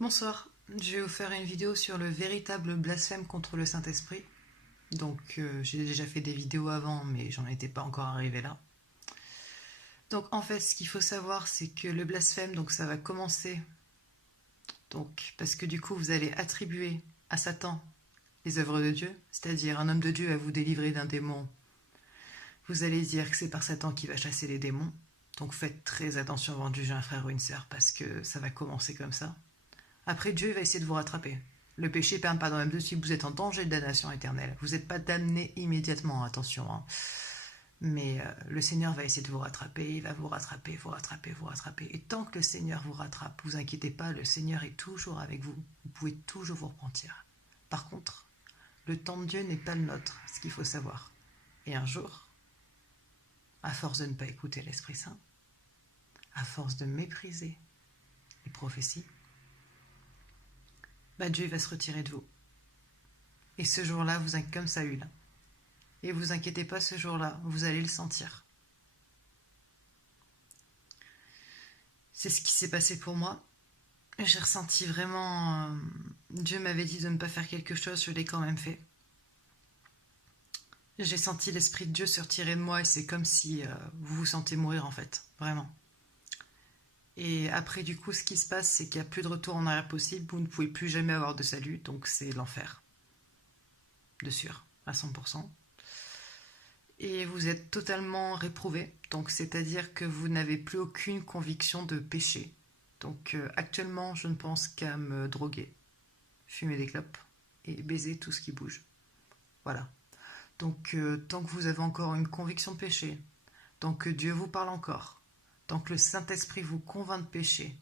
Bonsoir, je vais vous faire une vidéo sur le véritable blasphème contre le Saint-Esprit. Donc j'ai déjà fait des vidéos avant, mais j'en étais pas encore arrivé là. Donc en fait, ce qu'il faut savoir, c'est que le blasphème, donc ça va commencer, donc parce que du coup vous allez attribuer à Satan les œuvres de Dieu, c'est-à-dire un homme de Dieu va vous délivrer d'un démon. Vous allez dire que c'est par Satan qui va chasser les démons. Donc faites très attention avant de juger un frère ou une sœur, parce que ça va commencer comme ça. Après, Dieu va essayer de vous rattraper. Le péché ne permet pas dans le même temps si vous êtes en danger de damnation éternelle. Vous n'êtes pas damné immédiatement, attention. Hein. Mais le Seigneur va essayer de vous rattraper, il va vous rattraper, vous rattraper, vous rattraper. Et tant que le Seigneur vous rattrape, vous inquiétez pas, le Seigneur est toujours avec vous. Vous pouvez toujours vous repentir. Par contre, le temps de Dieu n'est pas le nôtre, ce qu'il faut savoir. Et un jour, à force de ne pas écouter l'Esprit Saint, à force de mépriser les prophéties, Dieu va se retirer de vous. Et ce jour-là, vous comme Saül. Et vous inquiétez pas, ce jour-là, vous allez le sentir. C'est ce qui s'est passé pour moi. J'ai ressenti vraiment... Dieu m'avait dit de ne pas faire quelque chose, je l'ai quand même fait. J'ai senti l'Esprit de Dieu se retirer de moi et c'est comme si vous vous sentez mourir en fait, vraiment. Et après, du coup, ce qui se passe, c'est qu'il n'y a plus de retour en arrière possible, vous ne pouvez plus jamais avoir de salut, donc c'est l'enfer. De sûr, à 100%. Et vous êtes totalement réprouvé, donc c'est-à-dire que vous n'avez plus aucune conviction de péché. Donc actuellement, je ne pense qu'à me droguer, fumer des clopes et baiser tout ce qui bouge. Voilà. Donc tant que vous avez encore une conviction de péché, tant que Dieu vous parle encore, tant que le Saint-Esprit vous convainc de péché,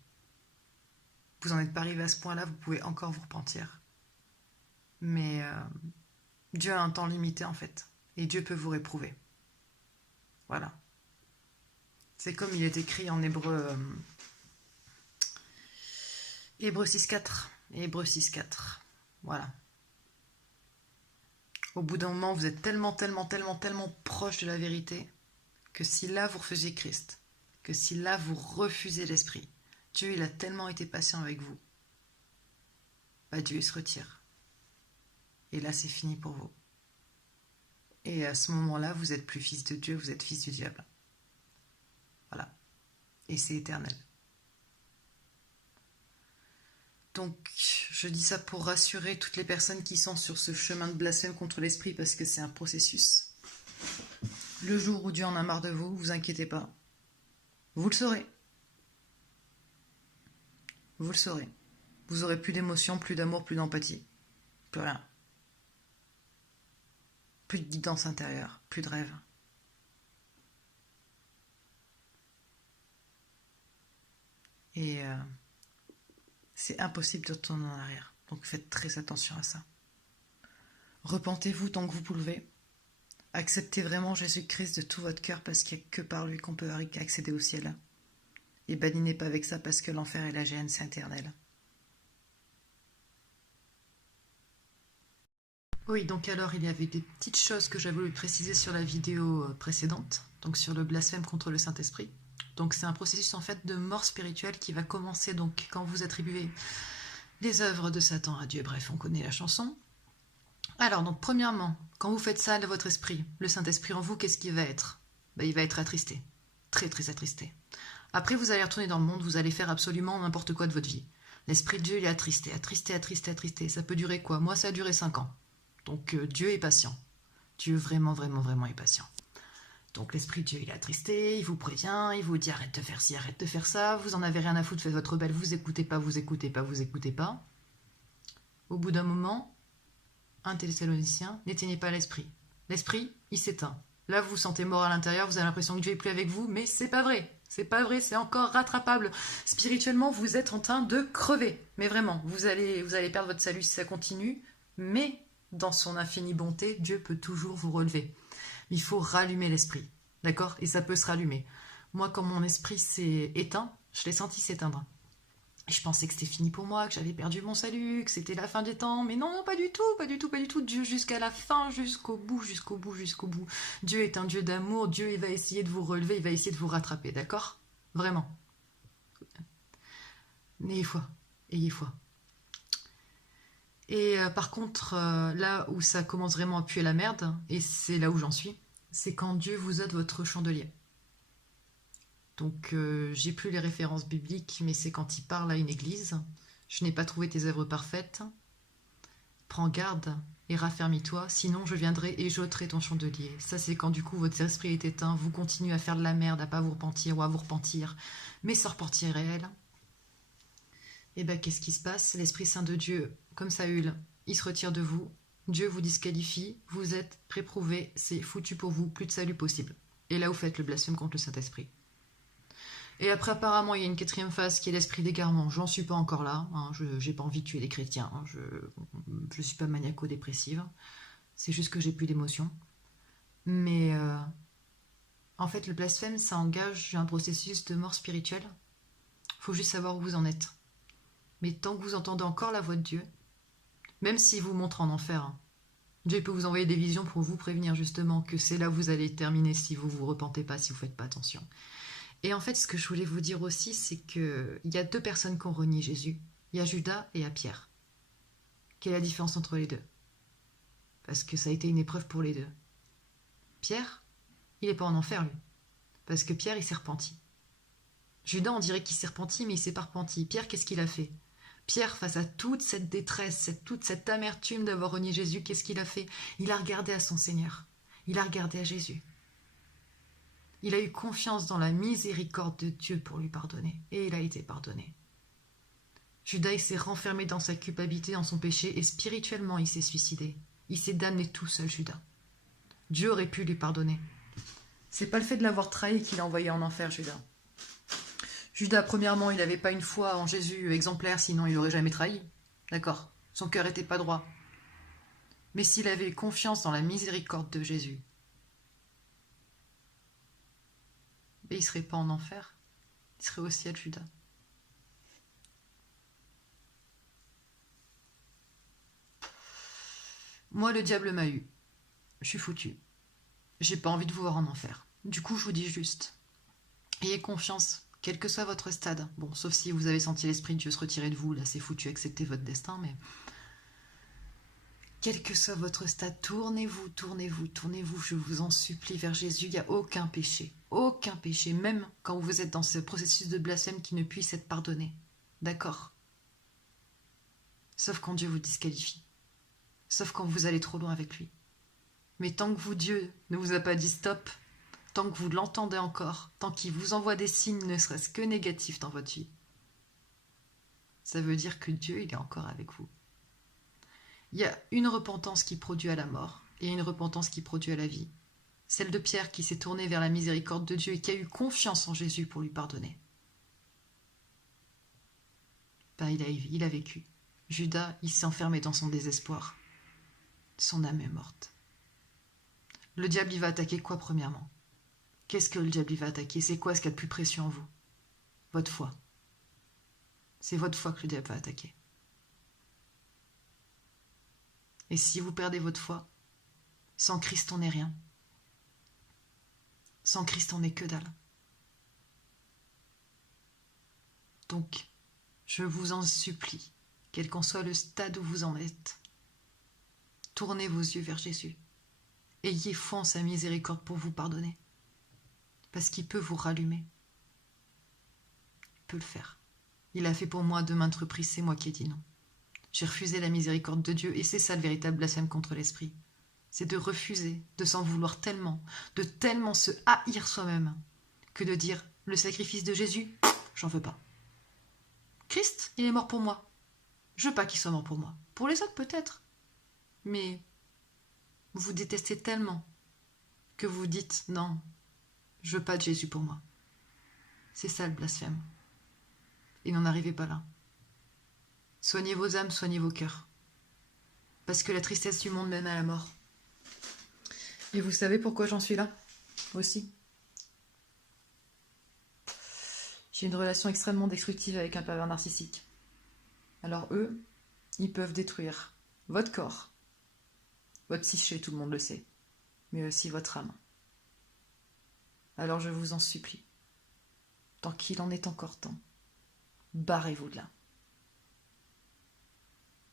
vous n'en êtes pas arrivé à ce point-là, vous pouvez encore vous repentir. Mais Dieu a un temps limité en fait, et Dieu peut vous réprouver. Voilà. C'est comme il est écrit en Hébreu 6.4. Hébreu 6.4. Voilà. Au bout d'un moment, vous êtes tellement proche de la vérité que si là vous refusez Christ, que si là vous refusez l'Esprit, Dieu il a tellement été patient avec vous, Dieu il se retire. Et là c'est fini pour vous. Et à ce moment-là, vous n'êtes plus fils de Dieu, vous êtes fils du diable. Voilà. Et c'est éternel. Donc, je dis ça pour rassurer toutes les personnes qui sont sur ce chemin de blasphème contre l'esprit parce que c'est un processus. Le jour où Dieu en a marre de vous, vous inquiétez pas. Vous le saurez. Vous le saurez. Vous aurez plus d'émotion, plus d'amour, plus d'empathie. Plus rien. Plus de guidance intérieure, plus de rêve. Et c'est impossible de retourner en arrière. Donc faites très attention à ça. Repentez-vous tant que vous pouvez. Acceptez vraiment Jésus-Christ de tout votre cœur parce qu'il n'y a que par lui qu'on peut accéder au ciel. Et badinez pas avec ça parce que l'enfer et la gêne, c'est éternel. Oui, donc alors il y avait des petites choses que j'avais voulu préciser sur la vidéo précédente, donc sur le blasphème contre le Saint-Esprit. Donc c'est un processus en fait de mort spirituelle qui va commencer donc quand vous attribuez les œuvres de Satan à Dieu. Bref, on connaît la chanson. Alors donc premièrement, quand vous faites ça de votre esprit, le Saint-Esprit en vous, qu'est-ce qu'il va être? Il va être attristé, très très attristé. Après vous allez retourner dans le monde, vous allez faire absolument n'importe quoi de votre vie. L'Esprit de Dieu il est attristé, attristé, attristé, attristé. Ça peut durer quoi? Moi ça a duré 5 ans. Donc Dieu est patient. Dieu vraiment, vraiment, vraiment est patient. Donc l'Esprit de Dieu, il est attristé, il vous prévient, il vous dit arrête de faire ci, arrête de faire ça, vous en avez rien à foutre, faites votre rebelle, vous écoutez pas, vous écoutez pas, vous écoutez pas. Au bout d'un moment, 1 Thessaloniciens, n'éteignez pas l'Esprit. L'Esprit, il s'éteint. Là, vous vous sentez mort à l'intérieur, vous avez l'impression que Dieu est plus avec vous, mais c'est pas vrai. C'est pas vrai, c'est encore rattrapable. Spirituellement, vous êtes en train de crever. Mais vraiment, vous allez perdre votre salut si ça continue, mais dans son infinie bonté, Dieu peut toujours vous relever. Il faut rallumer l'esprit, d'accord? Et ça peut se rallumer. Moi, quand mon esprit s'est éteint, je l'ai senti s'éteindre. Je pensais que c'était fini pour moi, que j'avais perdu mon salut, que c'était la fin des temps, mais non, pas du tout, pas du tout, pas du tout. Dieu jusqu'à la fin, jusqu'au bout, jusqu'au bout, jusqu'au bout. Dieu est un Dieu d'amour, Dieu il va essayer de vous relever, il va essayer de vous rattraper, d'accord? Vraiment. Ayez foi, ayez foi. Et par contre, là où ça commence vraiment à puer la merde, et c'est là où j'en suis, c'est quand Dieu vous ôte votre chandelier. Donc, j'ai plus les références bibliques, mais c'est quand il parle à une église. Je n'ai pas trouvé tes œuvres parfaites. Prends garde et raffermis-toi, sinon je viendrai et j'ôterai ton chandelier. Ça, c'est quand du coup votre esprit est éteint, vous continuez à faire de la merde, à pas vous repentir ou à vous repentir, mais sans repentir réel. Et ben, qu'est-ce qui se passe? L'Esprit Saint de Dieu, comme Saül, il se retire de vous. Dieu vous disqualifie, vous êtes réprouvé, c'est foutu pour vous, plus de salut possible. Et là, vous faites le blasphème contre le Saint-Esprit. Et après, apparemment, il y a une quatrième phase qui est l'esprit d'égarement. J'en suis pas encore là. Hein, je n'ai pas envie de tuer les chrétiens. Hein, je suis pas maniaco-dépressive. C'est juste que j'ai plus d'émotions. Mais en fait, le blasphème, ça engage un processus de mort spirituelle. Faut juste savoir où vous en êtes. Mais tant que vous entendez encore la voix de Dieu, même s'il vous montre en enfer, hein, Dieu peut vous envoyer des visions pour vous prévenir justement que c'est là où vous allez terminer si vous vous repentez pas, si vous faites pas attention. Et en fait, ce que je voulais vous dire aussi, c'est qu'il y a deux personnes qui ont renié Jésus. Il y a Judas et il y a Pierre. Quelle est la différence entre les deux? Parce que ça a été une épreuve pour les deux. Pierre, il n'est pas en enfer, lui. Parce que Pierre, il s'est repenti. Judas, on dirait qu'il s'est repenti, mais il s'est pas repenti. Pierre, qu'est-ce qu'il a fait? Pierre, face à toute cette détresse, toute cette amertume d'avoir renié Jésus, qu'est-ce qu'il a fait? Il a regardé à son Seigneur. Il a regardé à Jésus. Il a eu confiance dans la miséricorde de Dieu pour lui pardonner. Et il a été pardonné. Judas, il s'est renfermé dans sa culpabilité, dans son péché, et spirituellement, il s'est suicidé. Il s'est damné tout seul, Judas. Dieu aurait pu lui pardonner. C'est pas le fait de l'avoir trahi qui l'a envoyé en enfer, Judas. Judas, premièrement, il n'avait pas une foi en Jésus exemplaire, sinon il n'aurait jamais trahi. D'accord? Son cœur n'était pas droit. Mais s'il avait eu confiance dans la miséricorde de Jésus, il ne serait pas en enfer. Il serait au ciel, Judas. Moi, le diable m'a eu. Je suis foutu. J'ai pas envie de vous voir en enfer. Du coup, je vous dis juste, ayez confiance, quel que soit votre stade. Bon, sauf si vous avez senti l'esprit de Dieu se retirer de vous, là c'est foutu, acceptez votre destin, mais quel que soit votre stade, tournez-vous, tournez-vous, tournez-vous, je vous en supplie, vers Jésus. Il n'y a aucun péché, même quand vous êtes dans ce processus de blasphème qui ne puisse être pardonné. D'accord? Sauf quand Dieu vous disqualifie. Sauf quand vous allez trop loin avec lui. Mais tant que Dieu ne vous a pas dit stop, tant que vous l'entendez encore, tant qu'il vous envoie des signes ne serait-ce que négatifs dans votre vie, ça veut dire que Dieu, il est encore avec vous. Il y a une repentance qui produit à la mort et une repentance qui produit à la vie. Celle de Pierre qui s'est tourné vers la miséricorde de Dieu et qui a eu confiance en Jésus pour lui pardonner. Ben, il a vécu. Judas, il s'est enfermé dans son désespoir. Son âme est morte. Le diable, il va attaquer quoi premièrement? Qu'est-ce que le diable, il va attaquer? C'est quoi ce qu'il y a de plus précieux en vous? Votre foi. C'est votre foi que le diable va attaquer. Et si vous perdez votre foi, sans Christ, on n'est rien. Sans Christ, on n'est que dalle. Donc, je vous en supplie, quel qu'en soit le stade où vous en êtes, tournez vos yeux vers Jésus. Ayez foi en sa miséricorde pour vous pardonner. Parce qu'il peut vous rallumer. Il peut le faire. Il a fait pour moi de maintes reprises, c'est moi qui ai dit non. J'ai refusé la miséricorde de Dieu et c'est ça le véritable blasphème contre l'esprit. C'est de refuser, de s'en vouloir tellement, de tellement se haïr soi-même, que de dire le sacrifice de Jésus, j'en veux pas. Christ, il est mort pour moi. Je veux pas qu'il soit mort pour moi. Pour les autres peut-être. Mais vous détestez tellement que vous dites non, je veux pas de Jésus pour moi. C'est ça le blasphème. Et n'en arrivez pas là. Soignez vos âmes, soignez vos cœurs. Parce que la tristesse du monde mène à la mort. Et vous savez pourquoi j'en suis là aussi? J'ai une relation extrêmement destructive avec un pervers narcissique. Alors eux, ils peuvent détruire votre corps, votre psyché, tout le monde le sait, mais aussi votre âme. Alors je vous en supplie, tant qu'il en est encore temps, barrez-vous de là.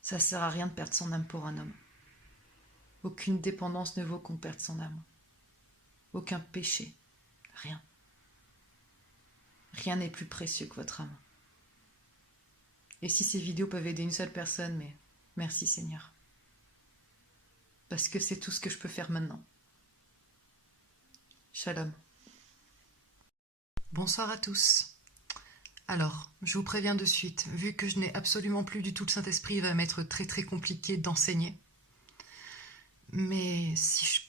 Ça sert à rien de perdre son âme pour un homme. Aucune dépendance ne vaut qu'on perde son âme. Aucun péché. Rien. Rien n'est plus précieux que votre âme. Et si ces vidéos peuvent aider une seule personne, mais merci Seigneur. Parce que c'est tout ce que je peux faire maintenant. Shalom. Bonsoir à tous. Alors, je vous préviens de suite, vu que je n'ai absolument plus du tout le Saint-Esprit, il va m'être très très compliqué d'enseigner. Mais si je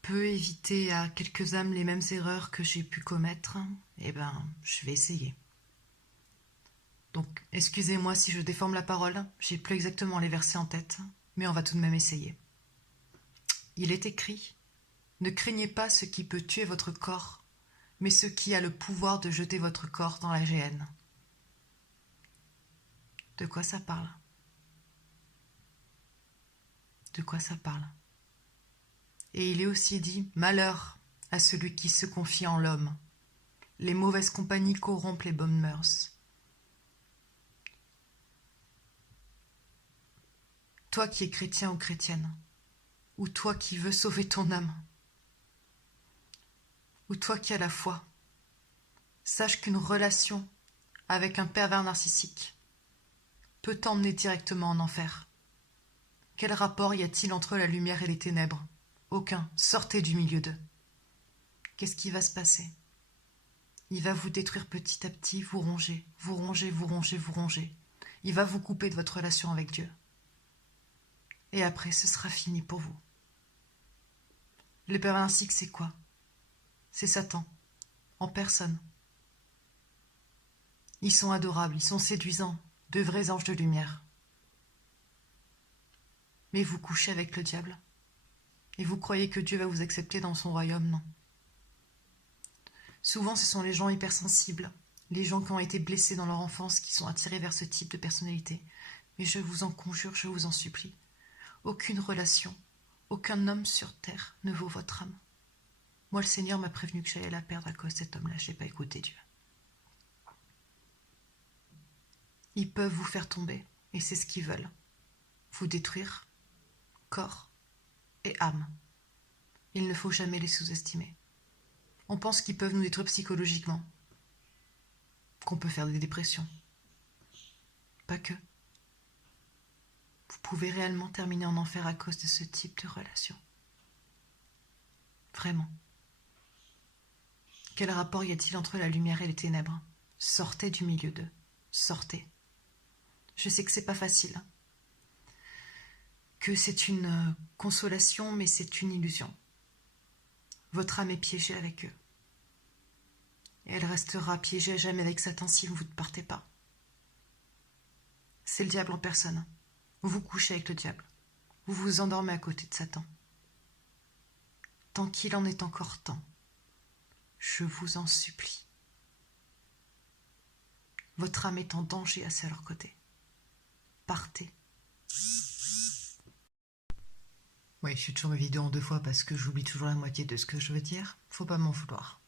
peux éviter à quelques âmes les mêmes erreurs que j'ai pu commettre, eh ben, je vais essayer. Donc, excusez-moi si je déforme la parole, j'ai plus exactement les versets en tête, mais on va tout de même essayer. Il est écrit « Ne craignez pas ce qui peut tuer votre corps, mais ce qui a le pouvoir de jeter votre corps dans la géhenne. » De quoi ça parle? De quoi ça parle? Et il est aussi dit « Malheur à celui qui se confie en l'homme. Les mauvaises compagnies corrompent les bonnes mœurs. » Toi qui es chrétien ou chrétienne, ou toi qui veux sauver ton âme, ou toi qui as la foi, sache qu'une relation avec un pervers narcissique peut t'emmener directement en enfer. Quel rapport y a-t-il entre la lumière et les ténèbres? Aucun. Sortez du milieu d'eux. Qu'est-ce qui va se passer? Il va vous détruire petit à petit, vous ronger, vous ronger, vous ronger, vous ronger. Il va vous couper de votre relation avec Dieu. Et après, ce sera fini pour vous. Le pervers narcissique, c'est quoi? C'est Satan, en personne. Ils sont adorables, ils sont séduisants, de vrais anges de lumière. Mais vous couchez avec le diable. Et vous croyez que Dieu va vous accepter dans son royaume? Non. Souvent, ce sont les gens hypersensibles, les gens qui ont été blessés dans leur enfance qui sont attirés vers ce type de personnalité. Mais je vous en conjure, je vous en supplie. Aucune relation, aucun homme sur terre ne vaut votre âme. Moi, le Seigneur m'a prévenu que j'allais la perdre à cause de cet homme-là. Je n'ai pas écouté Dieu. Ils peuvent vous faire tomber, et c'est ce qu'ils veulent. Vous détruire, corps et âme. Il ne faut jamais les sous-estimer. On pense qu'ils peuvent nous détruire psychologiquement, qu'on peut faire des dépressions. Pas que. Vous pouvez réellement terminer en enfer à cause de ce type de relation. Vraiment. Quel rapport y a-t-il entre la lumière et les ténèbres? Sortez du milieu d'eux. Sortez. Je sais que c'est pas facile. Que c'est une consolation, mais c'est une illusion. Votre âme est piégée avec eux. Et elle restera piégée à jamais avec Satan si vous ne partez pas. C'est le diable en personne. Vous couchez avec le diable. Vous vous endormez à côté de Satan. Tant qu'il en est encore temps, je vous en supplie. Votre âme est en danger à leur côté. Partez. Oui, je fais toujours mes vidéos en 2 fois parce que j'oublie toujours la moitié de ce que je veux dire. Faut pas m'en vouloir.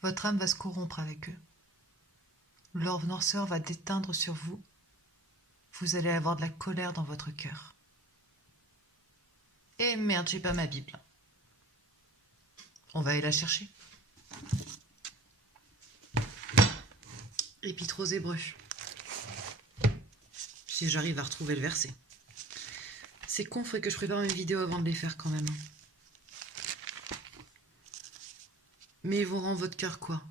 Votre âme va se corrompre avec eux. Leur noirceur va déteindre sur vous. Vous allez avoir de la colère dans votre cœur. Et merde, j'ai pas ma Bible. On va aller la chercher. Épître aux Hébreux. Si j'arrive à retrouver le verset. C'est con, faudrait que je prépare mes vidéos avant de les faire quand même. Mais ils vont rendre votre cœur quoi?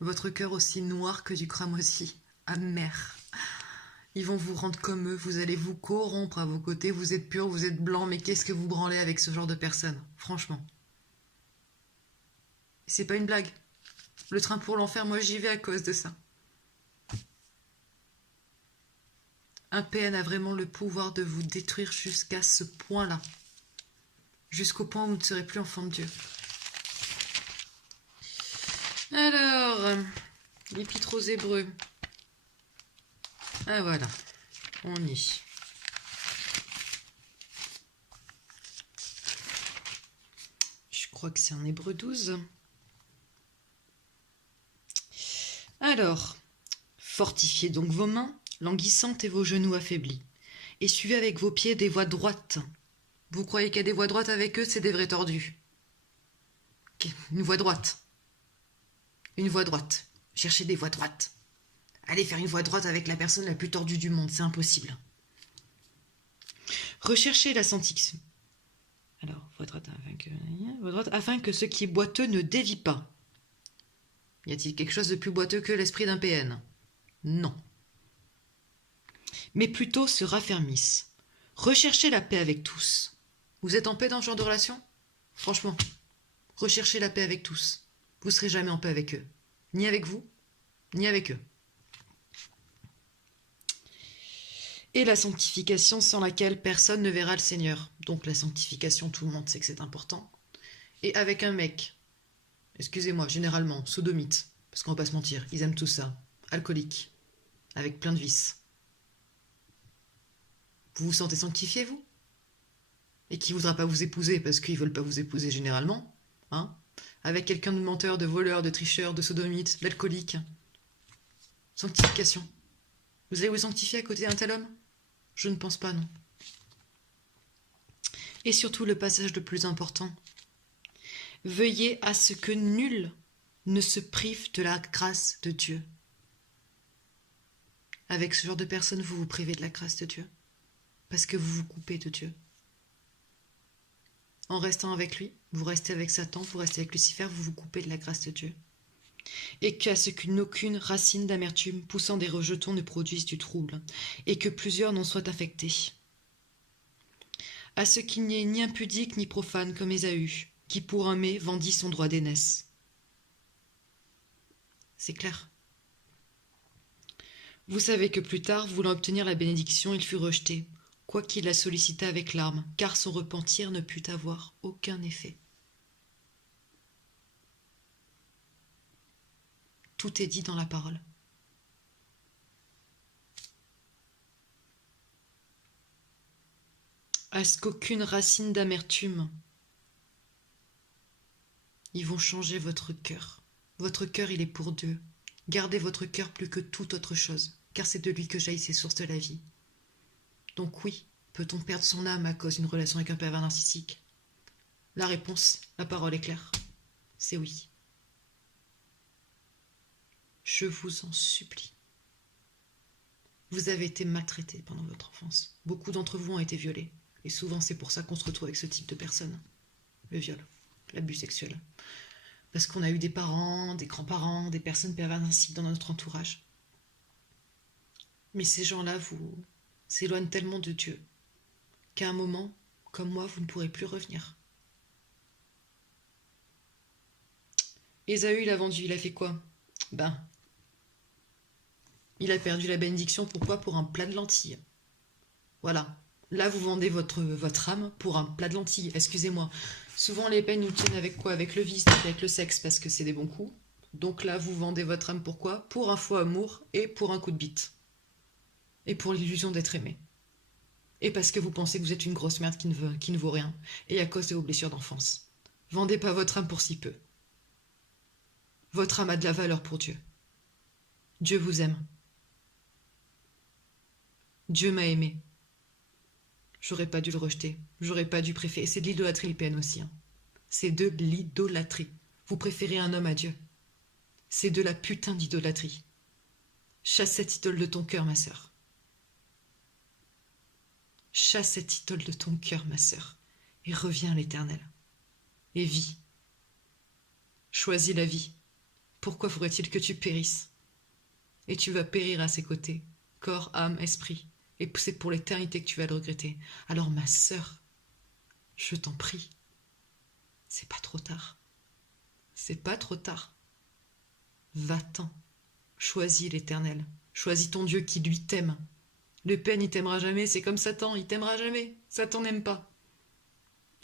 Votre cœur aussi noir que du cramoisi, amer. Ils vont vous rendre comme eux, vous allez vous corrompre à vos côtés, vous êtes pur, vous êtes blanc, mais qu'est-ce que vous branlez avec ce genre de personnes? Franchement. C'est pas une blague. Le train pour l'enfer, moi j'y vais à cause de ça. Un PN a vraiment le pouvoir de vous détruire jusqu'à ce point-là. Jusqu'au point où vous ne serez plus enfant de Dieu. Alors, l'Épître aux Hébreux. Ah voilà, on y est. Je crois que c'est en Hébreux 12. Alors, fortifiez donc vos mains languissantes et vos genoux affaiblis, et suivez avec vos pieds des voies droites. Vous croyez qu'il y a des voies droites avec eux, c'est des vrais tordus. Une voie droite. Une voie droite. Cherchez des voies droites. Allez faire une voie droite avec la personne la plus tordue du monde, c'est impossible. Recherchez la sanctification. Alors, voie droite afin que ce qui est boiteux ne dévie pas. Y a-t-il quelque chose de plus boiteux que l'esprit d'un PN? Non. Mais plutôt se raffermissent. Recherchez la paix avec tous. Vous êtes en paix dans ce genre de relation? Franchement, recherchez la paix avec tous. Vous ne serez jamais en paix avec eux. Ni avec vous, ni avec eux. Et la sanctification sans laquelle personne ne verra le Seigneur. Donc la sanctification, tout le monde sait que c'est important. Et avec un mec, excusez-moi, généralement, sodomite, parce qu'on va pas se mentir, ils aiment tout ça, alcoolique, avec plein de vices. Vous vous sentez sanctifié, vous? Et qui voudra pas vous épouser parce qu'ils veulent pas vous épouser généralement, hein? Avec quelqu'un de menteur, de voleur, de tricheur, de sodomite, d'alcoolique. Sanctification. Vous allez vous sanctifier à côté d'un tel homme? Je ne pense pas, non. Et surtout le passage le plus important. Veuillez à ce que nul ne se prive de la grâce de Dieu. Avec ce genre de personnes, vous vous privez de la grâce de Dieu. Parce que vous vous coupez de Dieu. En restant avec lui, vous restez avec Satan, vous restez avec Lucifer, vous vous coupez de la grâce de Dieu. Et qu'à ce qu'aucune racine d'amertume poussant des rejetons ne produise du trouble, et que plusieurs n'en soient affectés. À ce qu'il n'y ait ni impudique ni profane comme Ésaü, qui pour un mets vendit son droit d'aînesse. C'est clair. Vous savez que plus tard, voulant obtenir la bénédiction, il fut rejeté, quoiqu'il la sollicita avec larmes, car son repentir ne put avoir aucun effet. Tout est dit dans la parole. À ce qu'aucune racine d'amertume, ils vont changer votre cœur. Votre cœur, il est pour Dieu. Gardez votre cœur plus que toute autre chose, car c'est de lui que jaillissent les sources de la vie. Donc oui, peut-on perdre son âme à cause d'une relation avec un pervers narcissique? La réponse, la parole est claire, c'est oui. Je vous en supplie. Vous avez été maltraités pendant votre enfance. Beaucoup d'entre vous ont été violés. Et souvent, c'est pour ça qu'on se retrouve avec ce type de personnes. Le viol, l'abus sexuel. Parce qu'on a eu des parents, des grands-parents, des personnes pervers narcissiques dans notre entourage. Mais ces gens-là vous s'éloignent tellement de Dieu qu'à un moment, comme moi, vous ne pourrez plus revenir. Ésaü, il a vendu, il a fait quoi? Il a perdu la bénédiction, pourquoi? Pour un plat de lentilles. Voilà. Là, vous vendez votre âme pour un plat de lentilles, excusez-moi. Souvent, les peines nous tiennent avec quoi? Avec le vice, avec le sexe, parce que c'est des bons coups. Donc là, vous vendez votre âme pourquoi? Pour un faux amour et pour un coup de bite. Et pour l'illusion d'être aimé. Et parce que vous pensez que vous êtes une grosse merde qui ne vaut rien. Et à cause de vos blessures d'enfance. Vendez pas votre âme pour si peu. Votre âme a de la valeur pour Dieu. Dieu vous aime. Dieu m'a aimé. J'aurais pas dû le rejeter. J'aurais pas dû préférer. C'est de l'idolâtrie, le PN aussi. Hein. C'est de l'idolâtrie. Vous préférez un homme à Dieu. C'est de la putain d'idolâtrie. Chasse cette idole de ton cœur, ma sœur. Chasse cette idole de ton cœur, ma sœur. Et reviens à l'Éternel. Et vis. Choisis la vie. Pourquoi faudrait-il que tu périsses? Et tu vas périr à ses côtés. Corps, âme, esprit. Et c'est pour l'éternité que tu vas le regretter. Alors ma sœur, je t'en prie, c'est pas trop tard. C'est pas trop tard. Va-t'en. Choisis l'Éternel. Choisis ton Dieu qui lui t'aime. Le PN, il t'aimera jamais. C'est comme Satan, il t'aimera jamais. Satan n'aime pas.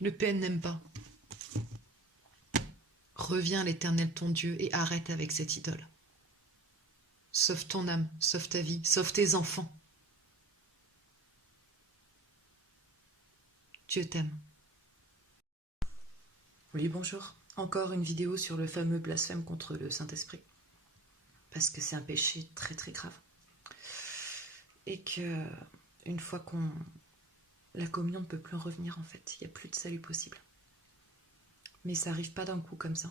Le PN n'aime pas. Reviens à l'Éternel ton Dieu et arrête avec cette idole. Sauve ton âme, sauve ta vie, sauve tes enfants. Dieu t'aime. Oui, bonjour. Encore une vidéo sur le fameux blasphème contre le Saint-Esprit. Parce que c'est un péché très très grave. Et que une fois qu'on... La communion ne peut plus en revenir en fait, il n'y a plus de salut possible. Mais ça n'arrive pas d'un coup comme ça.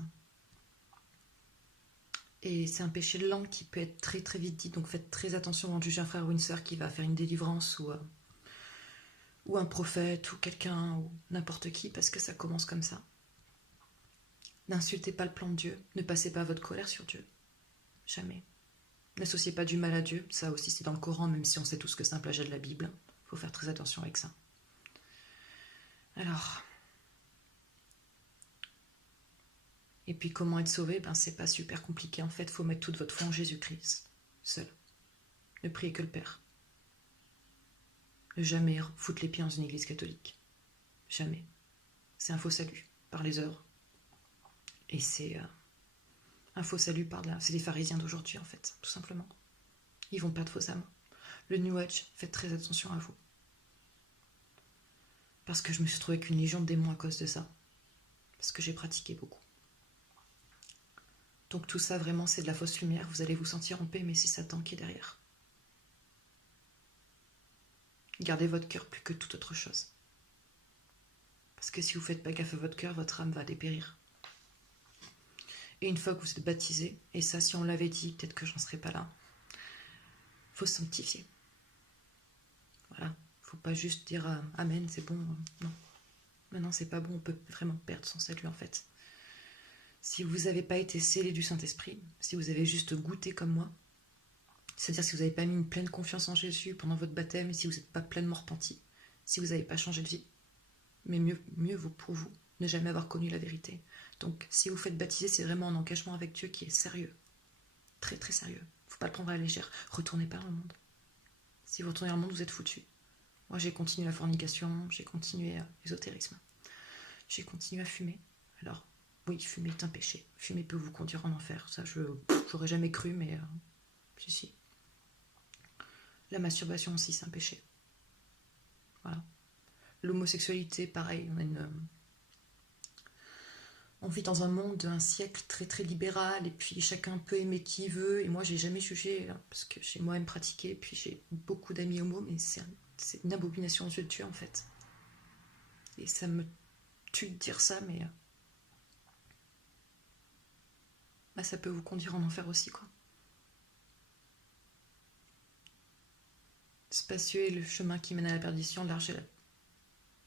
Et c'est un péché de langue qui peut être très très vite dit, donc faites très attention avant de juger un frère ou une sœur qui va faire une délivrance ou un prophète ou quelqu'un ou n'importe qui, parce que ça commence comme ça. N'insultez pas le plan de Dieu, ne passez pas votre colère sur Dieu. Jamais. N'associez pas du mal à Dieu, ça aussi c'est dans le Coran, même si on sait tous que c'est un plagiat de la Bible. Il faut faire très attention avec ça. Alors... Et puis comment être sauvé? Ben c'est pas super compliqué en fait, il faut mettre toute votre foi en Jésus-Christ, seul. Ne priez que le Père. Ne jamais foutre les pieds dans une église catholique. Jamais. C'est un faux salut par les œuvres. Et c'est un faux salut par là. C'est les pharisiens d'aujourd'hui en fait, tout simplement. Ils vont perdre vos âmes. Le New Age, faites très attention à vous. Parce que je me suis retrouvée avec une légion de démons à cause de ça. Parce que j'ai pratiqué beaucoup. Donc tout ça vraiment c'est de la fausse lumière. Vous allez vous sentir en paix, mais c'est Satan qui est derrière. Gardez votre cœur plus que toute autre chose. Parce que si vous ne faites pas gaffe à votre cœur, votre âme va dépérir. Et une fois que vous êtes baptisé, et ça si on l'avait dit, peut-être que j'en serais pas là, il faut se sanctifier. Voilà, il ne faut pas juste dire Amen, c'est bon. Non, maintenant c'est pas bon, on peut vraiment perdre son salut en fait. Si vous n'avez pas été scellé du Saint-Esprit, si vous avez juste goûté comme moi, c'est-à-dire si vous n'avez pas mis une pleine confiance en Jésus pendant votre baptême, si vous n'êtes pas pleinement repenti, si vous n'avez pas changé de vie, mais mieux vaut pour vous ne jamais avoir connu la vérité. Donc si vous faites baptiser, c'est vraiment un engagement avec Dieu qui est sérieux, très très sérieux. Il ne faut pas le prendre à la légère. Retournez pas dans le monde. Si vous retournez dans le monde, vous êtes foutus. Moi j'ai continué la fornication, j'ai continué l'ésotérisme, j'ai continué à fumer. Alors oui, fumer est un péché. Fumer peut vous conduire en enfer. Ça, je n'aurais jamais cru, mais si. La masturbation aussi, c'est un péché. Voilà. L'homosexualité, pareil. On vit dans un monde, un siècle très très libéral, et puis chacun peut aimer qui veut. Et moi, j'ai jamais jugé, parce que j'ai moi-même pratiqué, et puis j'ai beaucoup d'amis homo, mais c'est une abomination aux yeux de Dieu, en fait. Et ça me tue de dire ça, mais... Bah, ça peut vous conduire en enfer aussi, quoi. Spacieux est le chemin qui mène à la perdition, large et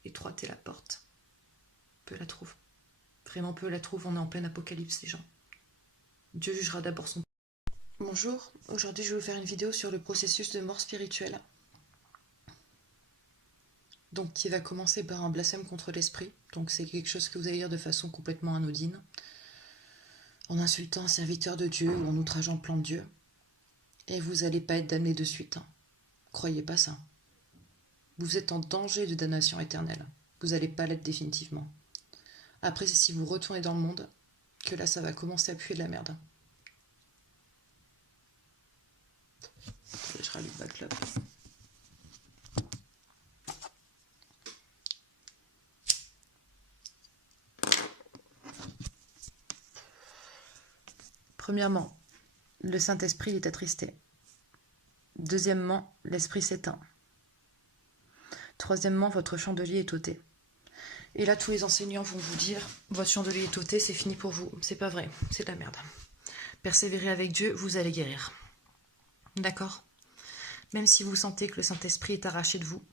étroite est la porte. Peu la trouve. Vraiment peu la trouve, on est en pleine apocalypse, les gens. Dieu jugera d'abord son... Bonjour, aujourd'hui je vais vous faire une vidéo sur le processus de mort spirituelle. Donc qui va commencer par un blasphème contre l'esprit. Donc c'est quelque chose que vous allez dire de façon complètement anodine. En insultant un serviteur de Dieu ou en outrageant le plan de Dieu. Et vous n'allez pas être damné de suite. Croyez pas ça. Vous êtes en danger de damnation éternelle. Vous n'allez pas l'être définitivement. Après, c'est si vous retournez dans le monde que là, ça va commencer à puer de la merde. Je rallume ma clope. Premièrement, le Saint-Esprit est attristé. Deuxièmement, l'esprit s'éteint. Troisièmement, votre chandelier est ôté. Et là, tous les enseignants vont vous dire, votre chandelier est ôté, c'est fini pour vous. C'est pas vrai, c'est de la merde. Persévérez avec Dieu, vous allez guérir. D'accord? Même si vous sentez que le Saint-Esprit est arraché de vous,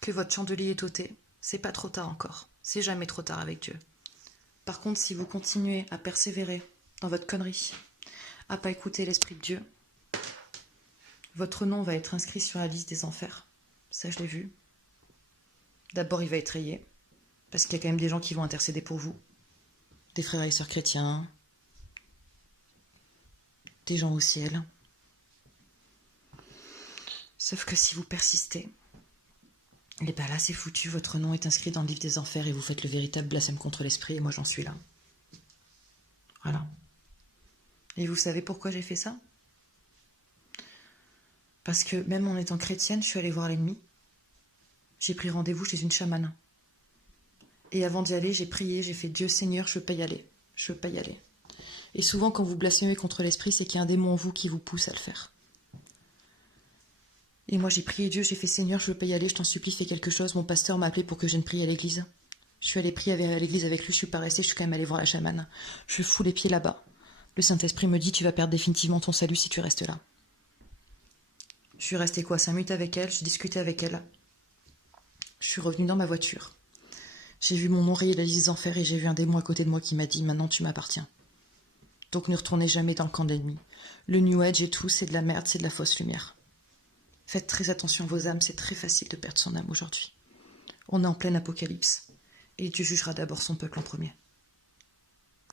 que votre chandelier est ôté, c'est pas trop tard encore. C'est jamais trop tard avec Dieu. Par contre, si vous continuez à persévérer dans votre connerie, à pas écouter l'Esprit de Dieu, votre nom va être inscrit sur la liste des enfers. Ça, je l'ai vu. D'abord, il va être rayé, parce qu'il y a quand même des gens qui vont intercéder pour vous. Des frères et sœurs chrétiens, des gens au ciel. Sauf que si vous persistez, et bien là, c'est foutu, votre nom est inscrit dans le livre des enfers et vous faites le véritable blasphème contre l'esprit, et moi j'en suis là. Voilà. Et vous savez pourquoi j'ai fait ça? Parce que même en étant chrétienne, je suis allée voir l'ennemi. J'ai pris rendez-vous chez une chamane. Et avant d'y aller, j'ai prié, j'ai fait Dieu Seigneur, je veux pas y aller. Je veux pas y aller. Et souvent, quand vous blasphémez contre l'esprit, c'est qu'il y a un démon en vous qui vous pousse à le faire. Et moi j'ai prié Dieu, j'ai fait Seigneur, je veux pas y aller, je t'en supplie, fais quelque chose. Mon pasteur m'a appelé pour que je vienne prier à l'église. Je suis allée prier à l'église avec lui, je suis pas restée, je suis quand même allée voir la chamane. Je fous les pieds là-bas. Le Saint-Esprit me dit, tu vas perdre définitivement ton salut si tu restes là. Je suis restée 5 minutes avec elle, j'ai discuté avec elle. Je suis revenue dans ma voiture. J'ai vu mon nom rayé de la liste des enfers et j'ai vu un démon à côté de moi qui m'a dit, maintenant tu m'appartiens. Donc ne retournez jamais dans le camp de l'ennemi. Le New Age et tout, c'est de la merde, c'est de la fausse lumière. Faites très attention à vos âmes, c'est très facile de perdre son âme aujourd'hui. On est en pleine apocalypse. Et Dieu jugera d'abord son peuple en premier.